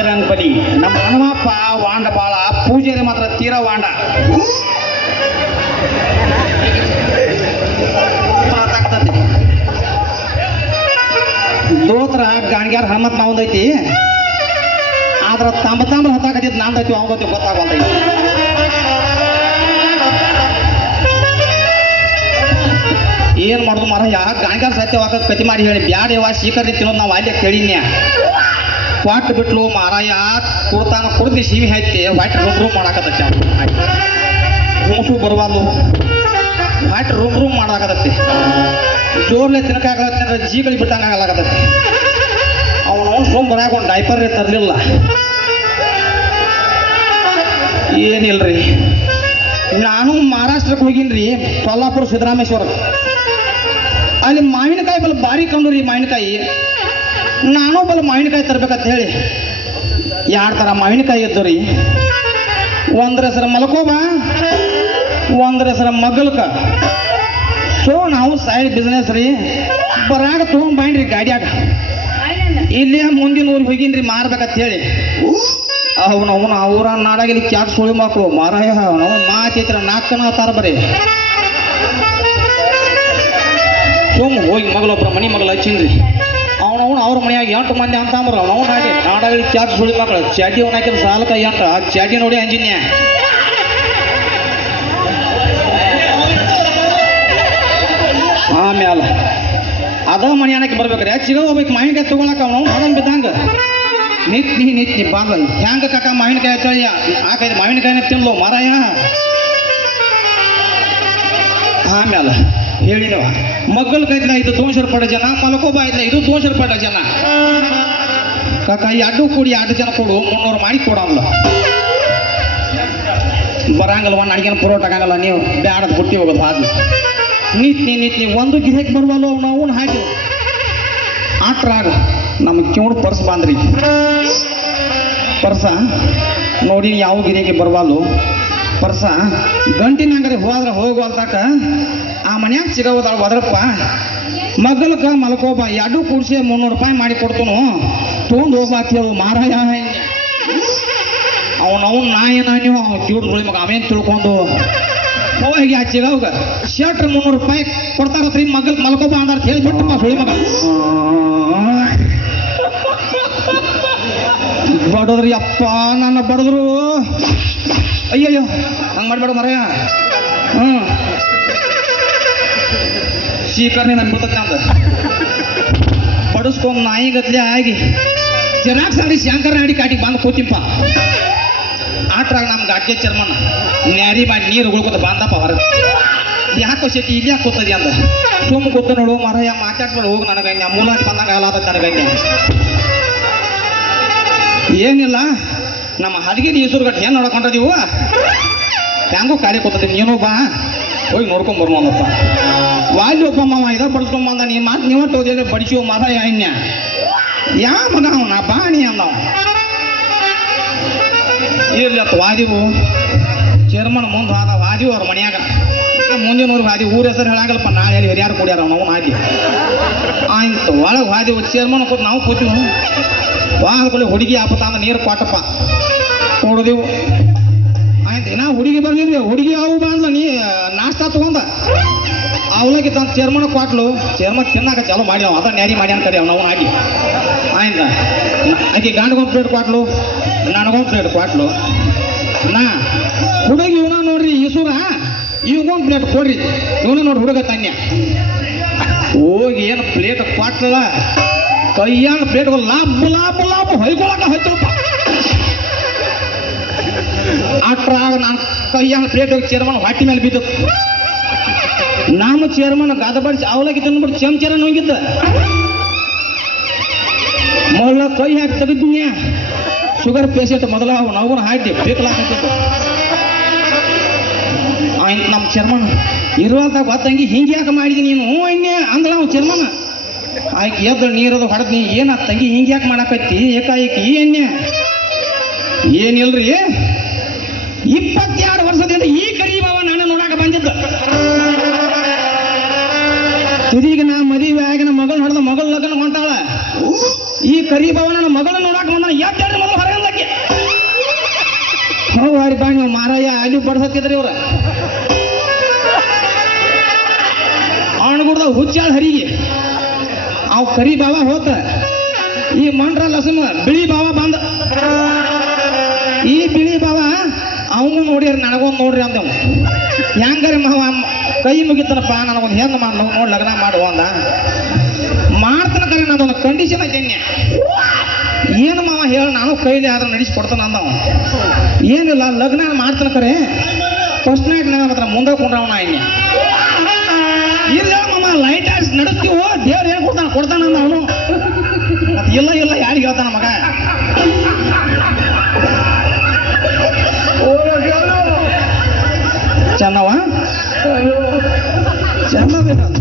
ಬಜರಂಗ್ ಬಲಿ. ನಮ್ಮ ಹನುಮಪ್ಪ ವಾಂಡ ಬಾಳ, ಪೂಜೆಗೆ ಮಾತ್ರ ತೀರಾ ವಾಂಡ. ದೋತ್ರ ಗಾಣಿಗ್ಯಾರ ಹನುಮತ್ ನಾವಂದೈತಿ, ಆದ್ರ ತಾಂಬ ಹೊತ್ತಾಕತ್ತಿದ್ ನಾಂದೈತಿ ಅವಂದೈತಿ ಗೊತ್ತಾಗಲ್ದೈತಿ. ಏನ್ ಮಾಡುದು ಮಾರ, ಯಾಕೆ ಗಾಣಿಗಾರ ಸತ್ಯವಾಗ ಕತಿ ಮಾಡಿ ಹೇಳಿ ಬ್ಯಾಡ ಯವ್ವ ಶೀಕರ್ರಿ ತಿನ್ನೋದು ನಾವು ಅಲ್ಲಿ ಕೇಳಿನ್ಯ. ಕ್ವಾಟ್ ಬಿಟ್ಲು ಮಾರಾಯ, ಕುಡ್ತಾನ ಕುಡ್ದು ಸಿವಿ ಐತಿ, ವಾಟ್ ರೂಮ್ ಮಾಡಾಕತ್ತೈತಿ. ರೂಮ್ಸು ಬರಬಾರ್ದು, ವಾಟ್ ರೂಮ್ ಮಾಡಾಕತ್ತೈತಿ. ಜೋರ್ಲೆ ತಿನ್ನಕಾಗತ್ತೆ ಅಂದ್ರೆ ಜೀಗಳಿ ಬಿಟ್ಟಂಗ ಆಗಲಾಗತ್ತೈತಿ. ಅವನು ಸೋಮ್ ಬರಾಕ ಒಂದು ಡೈಪರ್ ತರಲಿಲ್ಲ. ಏನಿಲ್ರಿ, ನಾನು ಮಹಾರಾಷ್ಟ್ರಕ್ಕೆ ಹೋಗಿನ್ರಿ, ಸೊಲ್ಲಾಪುರ ಸಿದ್ದರಾಮೇಶ್ವರ. ಅಲ್ಲಿ ಮಾವಿನಕಾಯಿ ಬಲ್ಲ ಭಾರಿ ಕಂಡ್ರಿ ಮಾವಿನಕಾಯಿ. ನಾನು ಬಲ್ಲ ಮಾವಿನಕಾಯಿ ತರ್ಬೇಕಂತ ಹೇಳಿ 2 ಥರ ಮಾವಿನಕಾಯಿ ಇದ್ದು ರೀ. ಒಂದ್ರ ಹೆಸರು ಮಲ್ಕೋಬ, ಒಂದ್ರ ಹೆಸರು ಮಗ್ಗಲ್ಕ. ಸೊ ನಾವು ಸೈಡ್ ಬಿಸ್ನೆಸ್ ರೀ, ಬರಾಗ ತೊಗೊಂಡ್ಬಂಡ್ರಿ ಗಾಡಿಯಾಗ. ಇಲ್ಲೇ ಮುಂದಿನ ಊರಿಗೆ ಹೋಗಿನ್ರಿ ಮಾರ್ಬೇಕಂತ ಹೇಳಿ. ಅವನು ಅವ್ರ ನಾಡಾಗಿಲ್ಲಿ ಕ್ಯಾಟ್ ಸುಳಿ ಮಕ್ಕಳು ಮಾರಾಯ, ಅವನು ಮಾತಿತ್ರ 4 ತಾರ ಬರೀ. ಸುಮ್ ಹೋಗಿ ಮಗಳೊಬ್ಬರ ಮನೆ ಮಗಳು ಹಚ್ಚಿನ್ರಿ. ಅವನವನು ಅವ್ರ ಮನೆಯಾಗ 8 ಮಂದಿ ಅಂತಂಬ್ರ. ಅವನವನು ಹಾಗೆ ನಾಡಾಗಿಲ್ಲಿ ಕ್ಯಾಟ್ ಸುಳಿ ಮಕ್ಕಳು ಚಾಟಿ ಅವನು ಹಾಕಿದ ಸಾಲಕ 8. ಆ ಚಾಟಿ ನೋಡಿ ಅಂಜಿನ್ಯ. ಆಮ್ಯಾಲ ಅದ ಮನೆ ಅನ್ನಕ್ಕೆ ಬರ್ಬೇಕ್ರಿ. ಚಿಗ ಹೋಗ್ಬೇಕು ಮಾವಿನಕಾಯಿ ತಗೊಳಕ. ಅವನು ಅದನ್ನು ಬಿದ್ದಂಗ ನಿತ್ನಿ ಬಾಂಧ ಹ್ಯಾಂಗ ಕಾಕ ಮಾವಿನಕಾಯಿ ಹಚ್ಚಳಿಯ ಆಕೈದು ಮಾವಿನಕಾಯಿನ ತಿನ್ಲು ಮಾರಾಯ. ಆಮ್ಯಾಲ ಹೇಳಿನವ ಮಗ್ಗಲ್ ಕೈತ್ಲ ಇದು 200 ರೂಪಾಯಿ ಜನ, ಮಲ್ಕೋಬ ಐತ್ಲ ಇದು 200 ರೂಪಾಯಿ ಜನ. ಕಾಕ ಈ ಅಡ್ಡು ಕೂಡಿ 2 ಜನ ಕೊಡು, 300 ಮಾಡಿ ಕೊಡಲ್ಲ. ಬರಂಗಲ್ವ ಅಡಿಗೆನ ಪುರೋಟ ಆಗಲ್ಲ, ನೀವು ಬ್ಯಾಡದ್ ಬುಟ್ಟಿ ಹೋಗೋದು ಹಾಗೆ. ನಿತ್ನಿ ಒಂದು ಗಿರಕ್ಕೆ ಬರುವಲ್ಲ ನಾವು ಹಾಕಿ ಆಟ್ರಾಗ ನಮಗೆ ಕಿವಡು ಪರ್ಸ್ ಬಂದ್ರಿ. ಪರ್ಸ ನೋಡಿ ಯಾವ ಗಿರಿಗೆ ಬರವಲ್ಲು. ಪರ್ಸ ಗಂಟಿನ ಅಂಗಡಿ ಹೋದ್ರೆ ಹೋಗುವಲ್ತಾಕ ಆ ಮನ್ಯಾಗ ಸಿಗೋದಾಳ ಒದ್ರಪ್ಪ. ಮಗ್ಗಲ್ಕ ಮಲ್ಕೋಬ 2 ಕೂಡಿಸಿ 300 ರೂಪಾಯಿ ಮಾಡಿ ಕೊಡ್ತನು, ತೊಗೊಂಡು ಹೋಗ್ಬಾಕ್ಯವು ಮಾರಾಯ. ಅವನವ್ನು ನಾಯೇನ ನೀವು ಕಿವಡು ಸುಳಿ ಮಗ ಅವೇನು ತಿಳ್ಕೊಂಡು ಹೋಗಿ ಆ ಚಿಗವ್ಗ ಶರ್ಟ್ 300 ರೂಪಾಯಿ ಕೊಡ್ತಾರತ್ರಿ. ಮಗ್ಗಲ್ ಮಲ್ಕೋಬ ಅಂತ ಹೇಳಿ ಬಿಟ್ಟಪ್ಪ ಸುಳಿ ಮಗ. ಬಡದ್ರಿ ಅಪ್ಪ, ನನ್ನ ಬಡದ್ರು. ಅಯ್ಯಯ್ಯೋ ಹಂಗೆ ಮಾಡಬೇಡ ಮರಯ್ಯ. ಶೀಕರ್ನಿ ನಮ್ಗೆ ಬಿಡ್ತೈತೆ ಅಂದ ಬಡಿಸ್ಕೊಂಡು ನಾಯಿ ಗತ್ಲೆ ಆಗಿ ಜೆರಾಕ್ಸ್ ಆಡಿ ಶಂಕರ ಆಡಿ ಕಾಟಿಗೆ ಬಂದು ಕೂತಿಪ್ಪ. ಆಟ್ರಾಗ ನಮ್ಮ ಗಾಡಿಗೆ ಚರ್ಮನ್ ನ್ಯಾರಿ ಮಾಡಿ ನೀರು ಉಳ್ಕೊತ ಬಂದಪ್ಪ ಹೊರಗೆ. ಯಾಕೋ ಶೆಟ್ಟಿ ಇಲ್ಲಿ ಯಾಕೆ ಕೂತದಿ ಅಂದ. ಸುಮ್ಮ ಕೂತ ನೋಡು ಮರಯ್ಯ, ಮಾತಾಡ್ಬೇಡ ಹೋಗಿ ನನಗಂಗೆ ಮೂಲಾಟಿ ಬಂದಂಗೆ ಆಗಲಾದ ನನಗಂಗೆ. ಏನಿಲ್ಲ, ನಮ್ಮ ಹದಗಿದ ಈಸೂರ್ಗಟ್ಟು ಏನು ನೋಡ್ಕೊಂಡಿದ್ದೀವು, ಹೆಂಗೂ ಖಾಲಿ ಕೂತದೀವಿ, ನೀನು ಬಾ ಹೋಗಿ ನೋಡ್ಕೊಂಬರ್ಮಪ್ಪ. ವಾಲಿ ಒಬ್ಬ ಮಾವ ಇದ ಬಡಿಸ್ಕೊಂಬಂದ, ನೀ ಮಾತು ನೀವು ಹೋದ್ರೆ ಬಡಿಸುವ ಮರ ಅನ್ಯ ಯಾ ಮಗ ಅವನ ಬಾಣಿ ಅಂದವ. ಇರ್ಲಿ ಅತ್ತ ವಾದಿವು ಚೇರ್ಮನ್ ಮುಂದೆ ಆದ ವಾದಿವು ಅವ್ರ ಮನ್ಯಾಗ. ಮುಂದಿನವ್ರಿಗೆ ವಾದಿ ಊರ ಹೆಸರು ಹೇಳಾಗಲ್ಲಪ್ಪ, ನಾಳೆ ಎಲ್ಲಿ ಹಿರಿಯಾರು ಕುಡಿಯಾರ ನಾವು ಹಾದಿ ಆಯ್ತು. ಒಳಗೆ ವಾದಿವು ಚೇರ್ಮನ್ ಕೂತು ನಾವು ಕೂತೀವಿ. ವಾದಕೊಳ್ಳಿ ಹುಡುಗಿ ಆಪತ್ತ ಅಂದ್ರೆ ನೀರು ಕೊಟ್ಟಪ್ಪ ನೋಡಿದೆವು. ಆಯ್ತು ನಾ ಹುಡುಗಿ ಬಂದಿದ್ವಿ, ಹುಡುಗಿ ಅವು ಬಂದ್ಲ ನೀ ನಾಷ್ಟ ತಗೊಂಡ ಅವಲಕ್ಕಿ ತಂದು ಚೇರ್ಮನ್ ಕೊಟ್ಲು. ಚೇರ್ಮನ್ ತಿನ್ನಾಕ ಚಾಲು ಮಾಡಿ ಅದ ನ್ಯಾರಿ ಮಾಡಿ ಅಂತ ಕರಿ ನಾವು ಆಗಿ ಆಯ್ತಾ. ಆಕೆ ಗಂಡ್ಗೊಂದು ಪ್ಲೇಟ್ ಕೊಟ್ಲು, ನನಗೊಂದು ಪ್ಲೇಟ್ ಕೊಟ್ಲು. ನಾ ಹುಡುಗಿ ಇವನ ನೋಡ್ರಿ ಈಸೂರ, ಇವಂಗೊಂದು ಪ್ಲೇಟ್ ಕೊಡ್ರಿ, ಇವನ ನೋಡ್ರಿ ಹುಡುಗ ತನ್ಯ. ಹೋಗಿ ಏನು ಪ್ಲೇಟ್ ಕೊಟ್ಲ, ಕೈಯಾಗ ಪ್ಲೇಟ್ ಲಾಭ ಹೊಯ್ಕೊಳಕ ಹೋಯ್ತಪ್ಪ. ಅಟ್ರಾಗ ನಾನು ಕೈಯಾಗ ಪ್ಲೇಟ್ ಹೋಗಿ ಚೇರ್ಮನ್ ಹೊಟ್ಟಿ ಮೇಲೆ ಬಿದ್ದು. ನಮ್ಮ ಚೇರ್ಮನ್ ಗಾದ ಬಡಿಸಿ ಅವಲಕ್ಕಿ ತಂದ್ಬಿಟ್ಟು ಚಮಚರ ನುಂಗಿದ್ದ. ಮೊದಲ ಕೈ ಹಾಕಿ ತೆಗಿದ್ನ್ಯ. ಶುಗರ್ ಪೇಷಂಟ್ ಮೊದಲ ನವನ ಹಾಕಿ ಬೇಕಲಾಕತ್ತಿದ್ದ. ಆಯ್ತು ನಮ್ಮ ಚೇರ್ಮನ್ ಇರುವಂತ ಗೊತ್ತಂಗಿ ಹಿಂಗೆ ಯಾಕೆ ಮಾಡಿದಿ ನೀನು ಹಿಂಗೆ ಅಂದ್ರ ನಾವು ಚೇರ್ಮನ್. ಆಯ್ಕೆ ಎದ್ದು ನೀರದು ಹೊಡೆದ್, ನೀ ಏನ ತಂಗಿ ಹಿಂಗೆ ಯಾಕೆ ಮಾಡಾಕತ್ತಿ ಏಕಾಏಕಿ ಎಣ್ಣೆ? ಏನಿಲ್ರಿ, 22 ವರ್ಷದಿಂದ ಈ ಕರಿ ಬಾವ ನಾನು ನೋಡಾಕ ಬಂದಿದ್ದ. ತಿರುಗಿ ನಾ ಮದುವೆ ಆಗಿನ ಮಗಳು ಹೊಡೆದ ಮಗಳು ಲಗ್ನ ಹೊಂಟಾಳ. ಈ ಕರಿ ಬಾವ ನನ್ನ ಮಗಳು ನೋಡಾಕ ಬಂದ ಯಾರು ಮೊದಲು ಹೊರಗಲ್ಲಕ್ಕೆ ಹೋಗಿ ಬಾ ನೀವು ಮಾರಾಯ ಅಲ್ಲಿ ಬಡ್ಸತ್ತಿದ್ರಿ ಇವ್ರ ಅವನಗುಡ್ದ ಹುಚ್ಚಾಳ ಹರಿಗೆ ಅವ್ ಕರಿ ಬಾವ ಹೋತ ಈ ಮಂಡ್ರ ಲಸಮ ಬಿಳಿ ಬಾವ ಬಂದ ಈ ಬಿಳಿ ಬಾವ ಅವನು ನೋಡ್ಯಾರ ನನಗೊಂದು ನೋಡ್ರಿ ಅಂದವ್ ಹೆಂಗಾರಿ ಮಾವ ಕೈ ಮುಗಿತಾನಪ್ಪ ನನಗೊಂದು ಹೆಣ್ಣು ಮಾಡಿ ನೋಡಿ ಲಗ್ನ ಮಾಡುವ ಅಂದ ಮಾಡ್ತಾನ ಕರೆ ನಾನೊಂದು ಕಂಡೀಷನ್ ಐತೇನ್ಯ ಏನು ಮಾವ ಹೇಳ ನಾನು ಕೈಲಿ ಆದ್ರೆ ನಡೆಸ್ಕೊಡ್ತಾನ ಅಂದವ ಏನಿಲ್ಲ ಲಗ್ನ ಮಾಡ್ತಾನ ಕರೆ ಫಸ್ಟ್ ನೈಟ್ ನನ್ನ ಹತ್ರ ಮುಂದೆ ಕೊಂಡ್ರವನ ಇನ್ಯ ಇಲ್ಲ ಮಾಮ ಲೈಟ್ ಹಾಕ್ಸಿ ನಡೆಸ್ತೀವೋ ದೇವ್ರು ಏನು ಕೊಡ್ತಾನ ಅಂದ ಅವನು ಇಲ್ಲ ಇಲ್ಲ ಯಾರಿಗೆ ಹೇಳ್ತಾನ ಮಗ ಚೆನ್ನವ ಚೆನ್ನ